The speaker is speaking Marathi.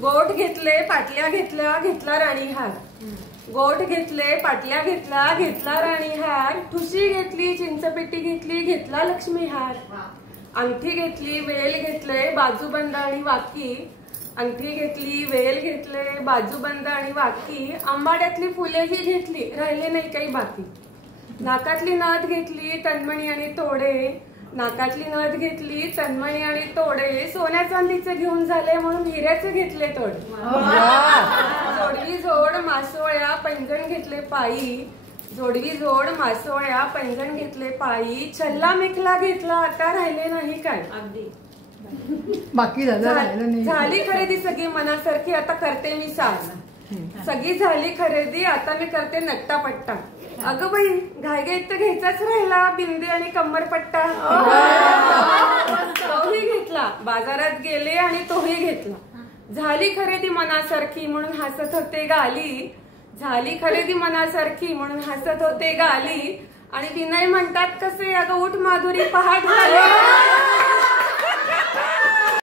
गोठ घेतले पाटल्या घेतल्या घेतला राणी हार. गोठ घेतले पाटल्या घेतल्या घेतला राणी हार. ठुशी घेतली चिंचपेटी घेतली घेतला लक्ष्मी हार. अंगठी घेतली वेल घेतले बाजूबंद आणि वाकी. अंगठी घेतली वेल घेतले बाजूबंद आणि वाकी. आंबाड्यातली फुलेही घेतली राहिले नाही काही बाकी. नाकातली नथ घेतली तन्मणी आणि तोडे. नाकातली नथ घेतली तन्मणी आणि तोडे. सोन्या चांदीचे घेऊन झाले म्हणून हिऱ्याचे घेतले तोडे. जोडवी जोड मासोळ्या पैंजण घेतले पायी. जोडवी जोड मासोळ्या पैंजण घेतले पायी. छल्ला मिखला घेतला आता राहिले नाही काय. बाकी झाली खरेदी सगळी मनासारखी आता करते मी साज. सगळी झाली खरेदी आता मी करते नट्टापट्टा. अगं बाई घाईघाईत तर घ्यायचाच राहिला बिंदी आणि कंबरपट्टा. तोही घेतला बाजारात गेले आणि तोही घेतला. झाली खरेदी मनासारखी म्हणून हसत होते गाली. झाली खरेदी मनासारखी म्हणून हसत होते गाली. आणि विनय म्हणतात कसे अगं उठ माधुरी पहाट झाली.